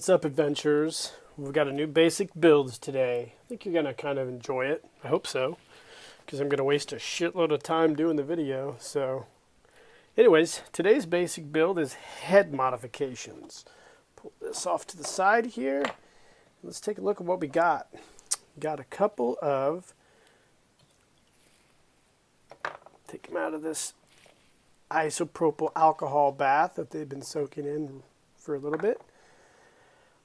What's up, adventurers? We've got a new basic build today. I think you're going to kind of enjoy it. I hope so, because I'm going to waste a shitload of time doing the video. So anyways, today's basic build is head modifications. Pull this off to the side here. Let's take a look at what we got. We got a couple of, take them out of this isopropyl alcohol bath that they've been soaking in for a little bit.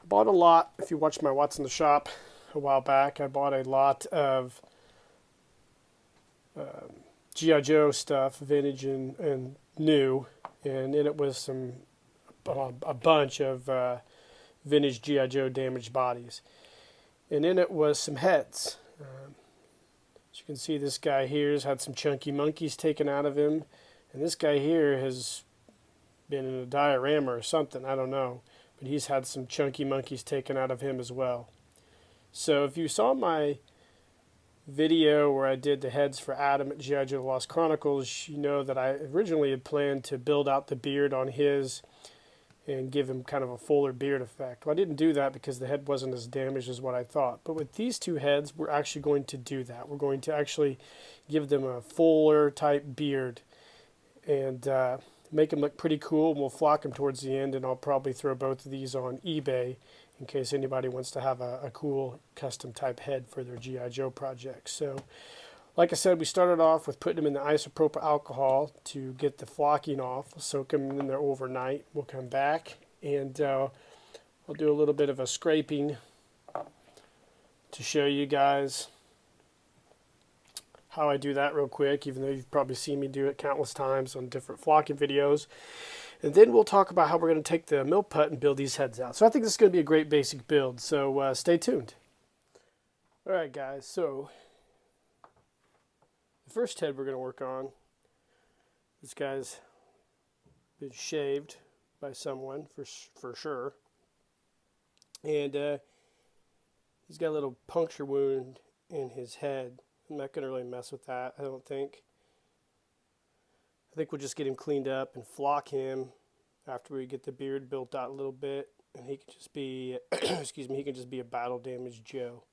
I bought a lot. If you watched my What's in the Shop a while back, I bought a lot of G.I. Joe stuff, vintage and new, and in it was a bunch of vintage G.I. Joe damaged bodies, and in it was some heads. As you can see, this guy here has had some chunky monkeys taken out of him, and this guy here has been in a diorama or something, I don't know, but he's had some chunky monkeys taken out of him as well. So if you saw my video where I did the heads for Adam at G.I. Joe Lost Chronicles, you know that I originally had planned to build out the beard on his and give him kind of a fuller beard effect. Well, I didn't do that because the head wasn't as damaged as what I thought. But with these two heads, we're actually going to do that. We're going to actually give them a fuller type beard and make them look pretty cool. And we'll flock them towards the end, and I'll probably throw both of these on eBay in case anybody wants to have a cool custom type head for their G.I. Joe project. So like I said, we started off with putting them in the isopropyl alcohol to get the flocking off. We'll soak them in there overnight. We'll come back and I'll do a little bit of a scraping to show you guys how I do that real quick, even though you've probably seen me do it countless times on different flocking videos. And then we'll talk about how we're going to take the Milliput and build these heads out. So I think this is going to be a great basic build, so stay tuned. Alright guys, so the first head we're going to work on, this guy's been shaved by someone for sure, and he's got a little puncture wound in his head. I'm not going to really mess with that, I don't think. I think we'll just get him cleaned up and flock him after we get the beard built out a little bit, and he can just be excuse me, he can just be a battle damaged Joe.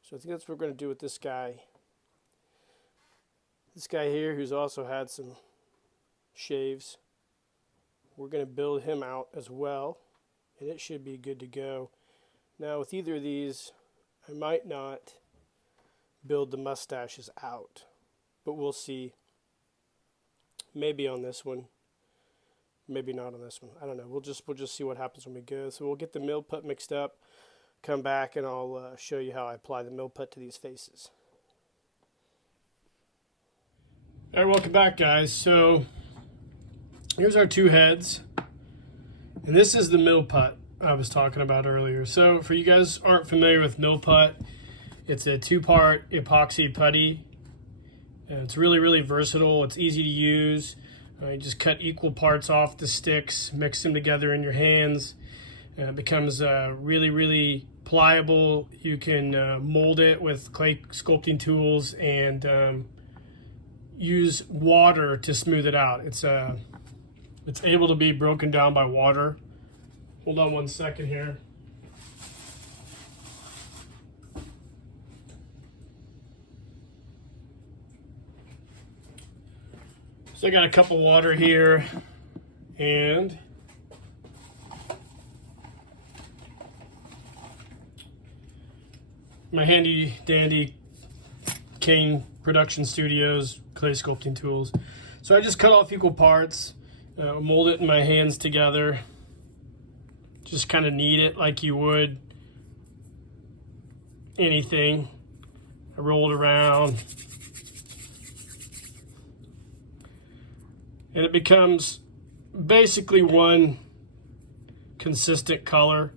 So I think that's what we're going to do with this guy. This guy here, who's also had some shaves, we're going to build him out as well, and it should be good to go. Now with either of these, I might not build the mustaches out, but we'll see. Maybe on this one, maybe not on this one. I don't know. We'll just see what happens when we go. So we'll get the Milliput mixed up, come back, and I'll show you how I apply the Milliput to these faces. All right, welcome back, guys. So here's our two heads, and this is the Milliput I was talking about earlier. So for you guys who aren't familiar with Milliput, it's a two-part epoxy putty. It's really versatile. It's easy to use. You just cut equal parts off the sticks, mix them together in your hands. It becomes really pliable. You can mold it with clay sculpting tools and use water to smooth it out. It's able to be broken down by water. Hold on one second here. So I got a cup of water here, and my handy dandy Kane Production Studios clay sculpting tools. So I just cut off equal parts, mold it in my hands together, just kind of knead it like you would anything. I roll it around, and it becomes basically one consistent color.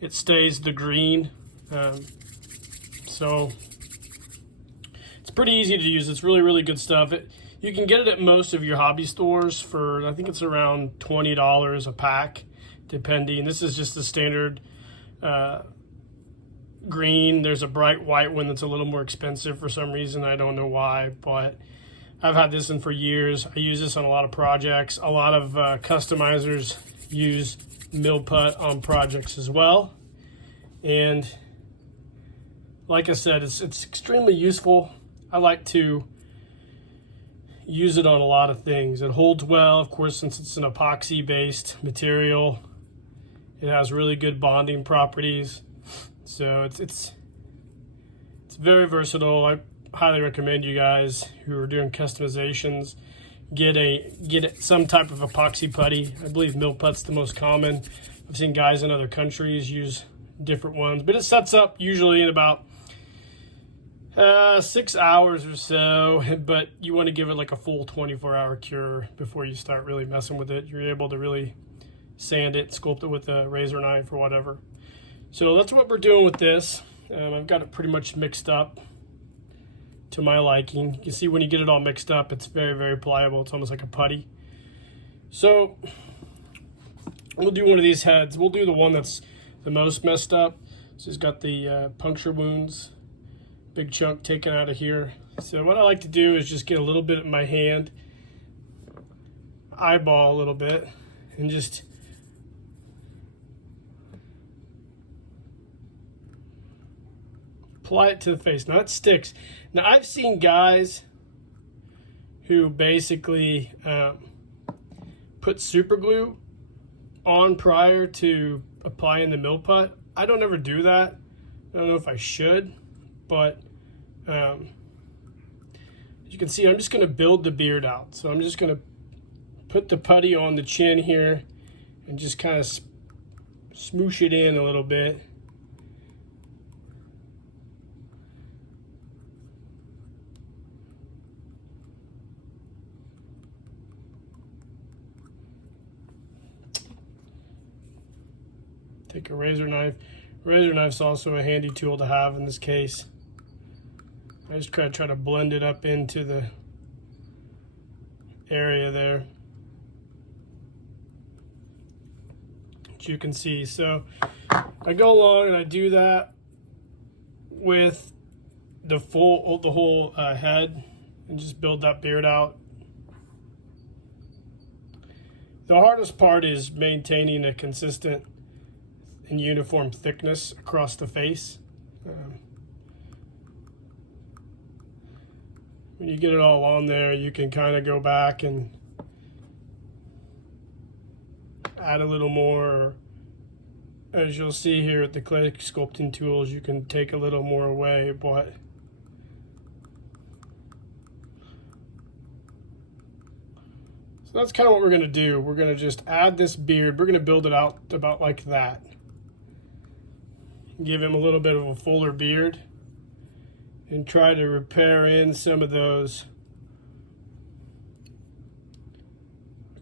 It stays the green. So it's pretty easy to use. It's really good stuff. You can get it at most of your hobby stores for, I think it's around $20 a pack, depending. This is just the standard green. There's a bright white one that's a little more expensive for some reason. I don't know why, but I've had this one for years. I use this on a lot of projects. A lot of customizers use Milliput on projects as well. And like I said, it's extremely useful. I like to use it on a lot of things. It holds well, of course, since it's an epoxy based material. It has really good bonding properties. So it's very versatile. I highly recommend you guys who are doing customizations get some type of epoxy putty. I believe Milliput's the most common. I've seen guys in other countries use different ones, but it sets up usually in about 6 hours or so, but you want to give it like a full 24-hour cure before you start really messing with it. You're able to really sand it, sculpt it with a razor knife or whatever. So that's what we're doing with this. I've got it pretty much mixed up to my liking. You can see when you get it all mixed up, it's very, very pliable. It's almost like a putty. So we'll do one of these heads. We'll do the one that's the most messed up. So it's got the puncture wounds, big chunk taken out of here. So what I like to do is just get a little bit in my hand, eyeball a little bit, and just apply it to the face. Now it sticks. Now I've seen guys who basically put super glue on prior to applying the Milliput. I don't ever do that. I don't know if I should, but as you can see, I'm just going to build the beard out. So I'm just going to put the putty on the chin here and just kind of smoosh it in a little bit. Take a razor knife. Razor knife's also a handy tool to have in this case. I just try to blend it up into the area there, which you can see. So I go along and I do that with the whole head and just build that beard out. The hardest part is maintaining a consistent and uniform thickness across the face. When you get it all on there, you can kind of go back and add a little more. As you'll see here with the clay sculpting tools, you can take a little more away, but so that's kind of what we're going to do. We're going to just add this beard. We're going to build it out about like that. Give him a little bit of a fuller beard and try to repair in some of those.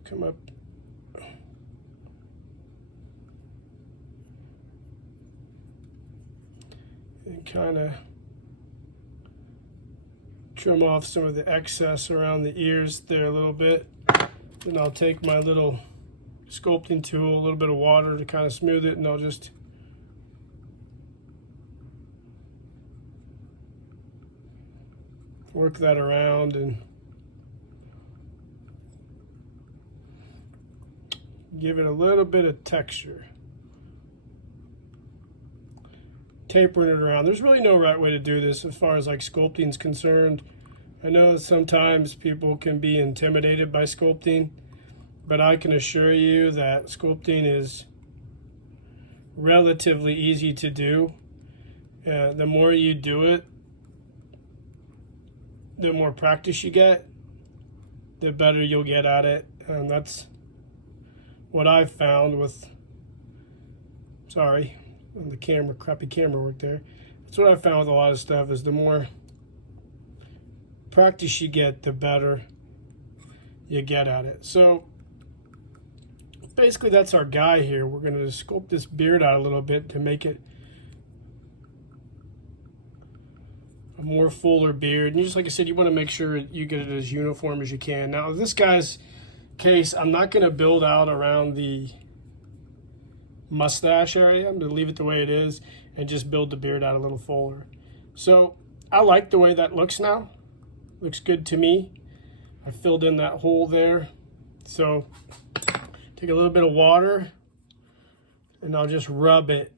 Come up. And kind of trim off some of the excess around the ears there a little bit. Then I'll take my little sculpting tool, a little bit of water to kind of smooth it, and I'll just work that around and give it a little bit of texture. Tapering it around. There's really no right way to do this as far as like sculpting is concerned. I know sometimes people can be intimidated by sculpting, but I can assure you that sculpting is relatively easy to do. The more you do it, the more practice you get, the better you'll get at it. And that's what I've found with, sorry, the camera, crappy camera work there. That's what I've found with a lot of stuff, is the more practice you get, the better you get at it. So basically that's our guy here. We're going to sculpt this beard out a little bit to make it a more fuller beard. And just like I said, you want to make sure you get it as uniform as you can. Now in this guy's case, I'm not going to build out around the mustache area. I'm going to leave it the way it is and just build the beard out a little fuller. So I like the way that looks now. Looks good to me. I filled in that hole there. So take a little bit of water and I'll just rub it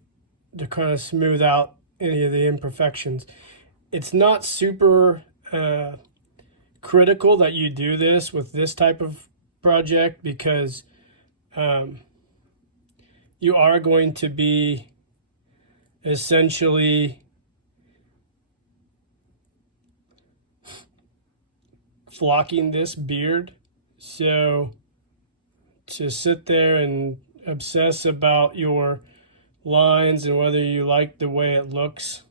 to kind of smooth out any of the imperfections. It's not super critical that you do this with this type of project because you are going to be essentially flocking this beard. So to sit there and obsess about your lines and whether you like the way it looks,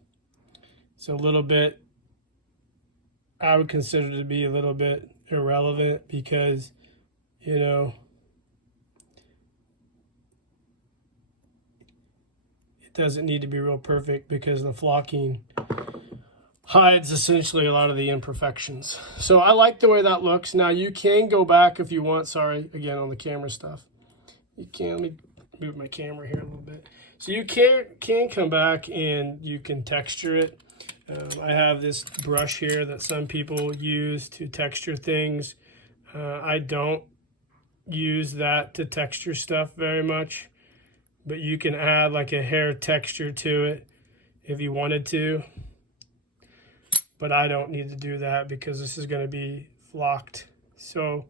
it's a little bit, I would consider to be a little bit irrelevant because, you know, it doesn't need to be real perfect because the flocking hides essentially a lot of the imperfections. So I like the way that looks. Now you can go back if you want, sorry, again on the camera stuff. You can, let me move my camera here a little bit. So you can come back and you can texture it. I have this brush here that some people use to texture things. I don't use that to texture stuff very much, but you can add like a hair texture to it if you wanted to. But I don't need to do that because this is going to be flocked. So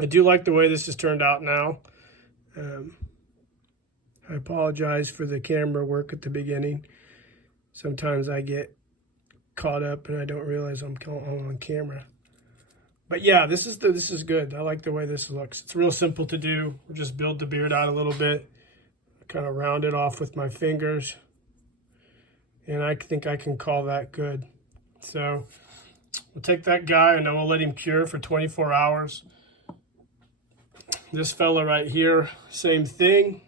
I do like the way this has turned out now. I apologize for the camera work at the beginning. Sometimes I get caught up and I don't realize I'm on camera. But yeah, this is good. I like the way this looks. It's real simple to do. We'll just build the beard out a little bit, kind of round it off with my fingers. And I think I can call that good. So we'll take that guy and then we'll let him cure for 24 hours. This fella right here, same thing.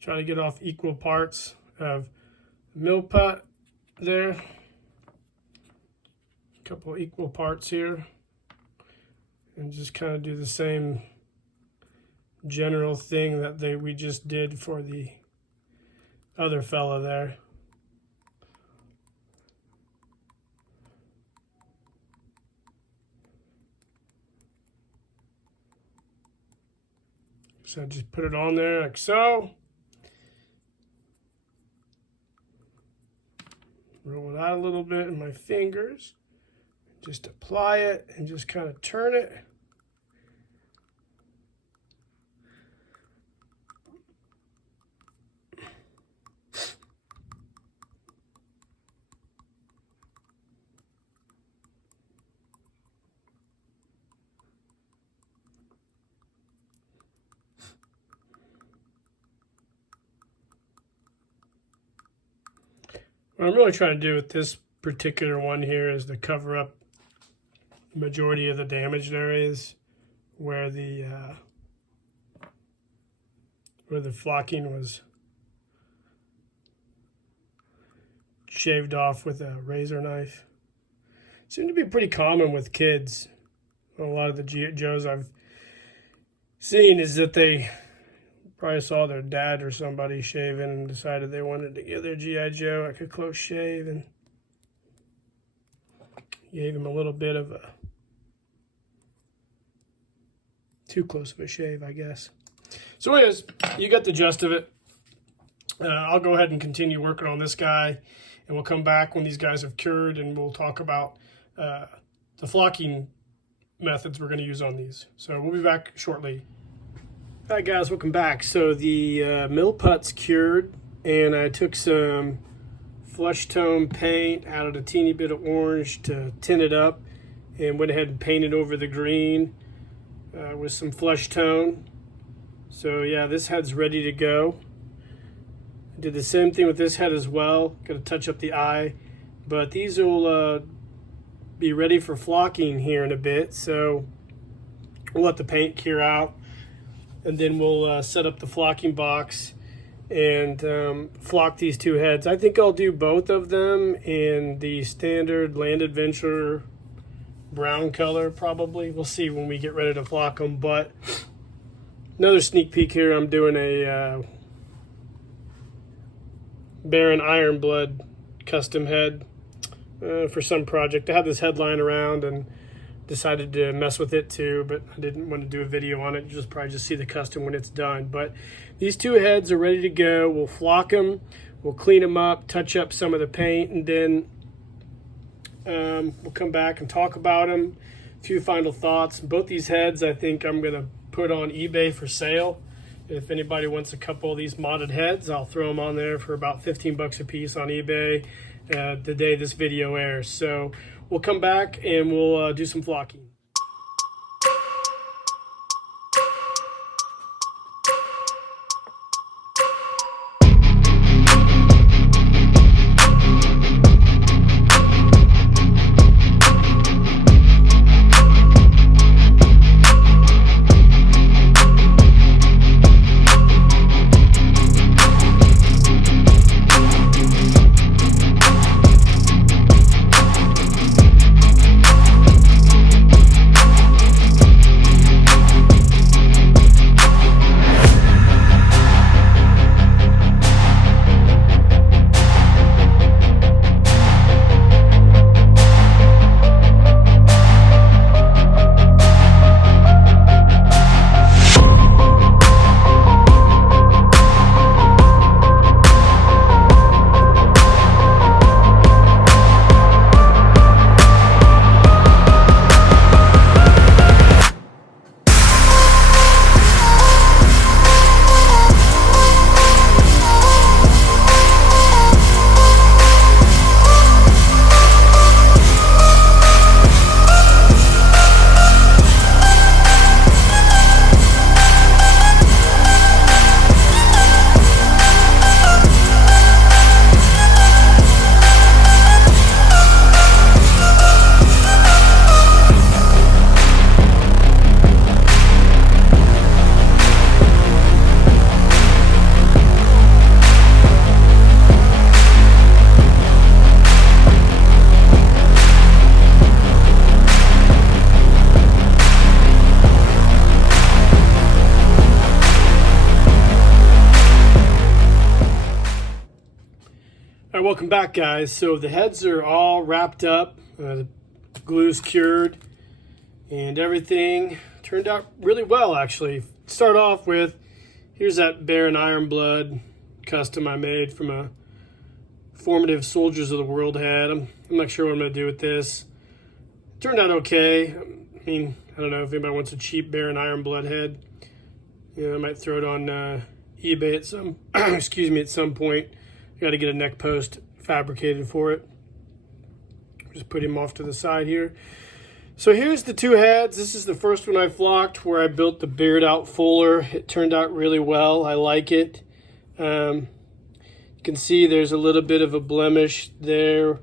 Try to get off equal parts of Milliput there. A couple equal parts here. And just kind of do the same general thing that we just did for the other fella there. So just put it on there like so. Roll it out a little bit in my fingers. Just apply it and just kind of turn it. What I'm really trying to do with this particular one here is to cover up the majority of the damaged areas where the flocking was shaved off with a razor knife. It seemed to be pretty common with kids. A lot of the G.I. Joes I've seen is that they probably saw their dad or somebody shaving and decided they wanted to give their G.I. Joe like a close shave and gave him a little bit of a too close of a shave, I guess. So anyways, you got the gist of it. I'll go ahead and continue working on this guy, and we'll come back when these guys have cured and we'll talk about the flocking methods we're going to use on these. So we'll be back shortly. All right, guys, welcome back. So the Milliput's cured, and I took some flesh tone paint, added a teeny bit of orange to tint it up, and went ahead and painted over the green with some flesh tone. So yeah, this head's ready to go. I did the same thing with this head as well. Got to touch up the eye, but these will be ready for flocking here in a bit. So we'll let the paint cure out, and then we'll set up the flocking box and flock these two heads. I think I'll do both of them in the standard Land Adventure brown color probably. We'll see when we get ready to flock them. But another sneak peek here, I'm doing a Baron Ironblood custom head for some project. I had this head lying around and decided to mess with it too, but I didn't want to do a video on it. You'll probably just see the custom when it's done. But these two heads are ready to go. We'll flock them, we'll clean them up, touch up some of the paint, and then we'll come back and talk about them. A few final thoughts. Both these heads I think I'm going to put on eBay for sale. If anybody wants a couple of these modded heads, I'll throw them on there for about 15 bucks a piece on eBay the day this video airs. So we'll come back and we'll do some flocking. All right, welcome back, guys. So the heads are all wrapped up, the glue's cured, and everything turned out really well, actually. Start off with, here's that Baron Ironblood custom I made from a formative Soldiers of the World head. I'm not sure what I'm going to do with this. Turned out okay. I mean, I don't know if anybody wants a cheap Baron Ironblood head. You know, I might throw it on eBay at some, excuse me, at some point. Got to get a neck post fabricated for it. Just put him off to the side here. So here's the two heads. This is the first one I flocked where I built the beard out fuller. It turned out really well. I like it. You can see there's a little bit of a blemish there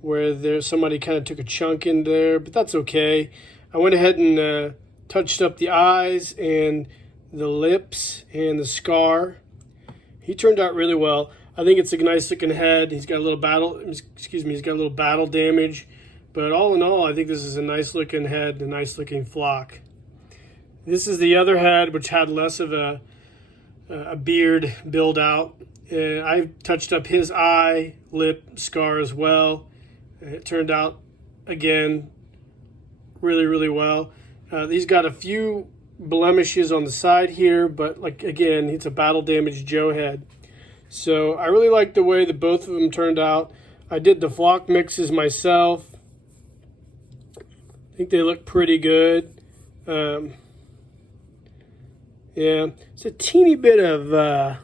where somebody kind of took a chunk in there, but that's okay. I went ahead and touched up the eyes and the lips and the scar. He turned out really well. I think it's a nice looking head. He's got a little battle damage, but all in all, I think this is a nice looking head, a nice looking flock. This is the other head, which had less of a beard build out. I touched up his eye, lip, scar as well. It turned out, again, really, really well. He's got a few blemishes on the side here, but like again, it's a battle damaged Joe head. So I really like the way that both of them turned out. I did the flock mixes myself. I think they look pretty good. Yeah, it's a teeny bit of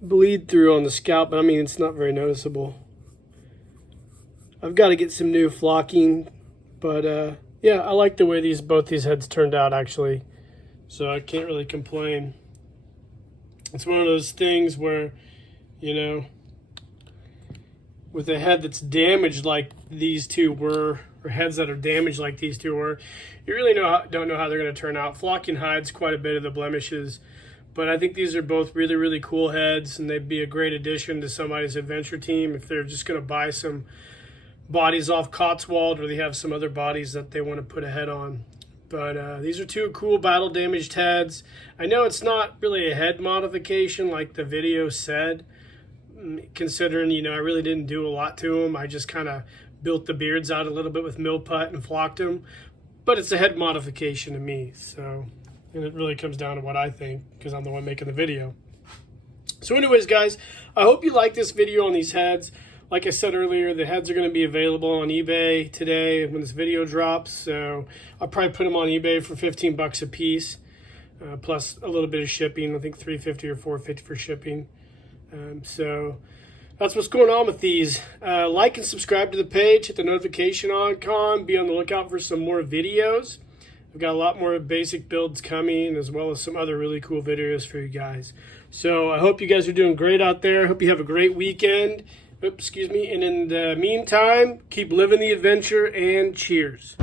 bleed through on the scalp, but I mean, it's not very noticeable. I've got to get some new flocking, but yeah, I like the way both these heads turned out, actually. So I can't really complain. It's one of those things where, you know, with a head that's damaged like these two were, or heads that are damaged like these two were, you really don't know how they're going to turn out. Flocking hides quite a bit of the blemishes, but I think these are both really, really cool heads, and they'd be a great addition to somebody's adventure team if they're just going to buy some bodies off Cotswold, or they have some other bodies that they want to put a head on. But these are two cool battle damaged heads. I know it's not really a head modification like the video said, considering, you know, I really didn't do a lot to them. I just kind of built the beards out a little bit with Milliput and flocked them. But it's a head modification to me, so, and it really comes down to what I think, because I'm the one making the video. So anyways, guys, I hope you like this video on these heads. Like I said earlier, the heads are going to be available on eBay today when this video drops. So I'll probably put them on eBay for 15 bucks a piece, plus a little bit of shipping. I think $3.50 or $4.50 for shipping. So that's what's going on with these. Like and subscribe to the page. Hit the notification icon. Be on the lookout for some more videos. I've got a lot more basic builds coming, as well as some other really cool videos for you guys. So I hope you guys are doing great out there. I hope you have a great weekend. Oops, excuse me. And in the meantime, keep living the adventure and cheers.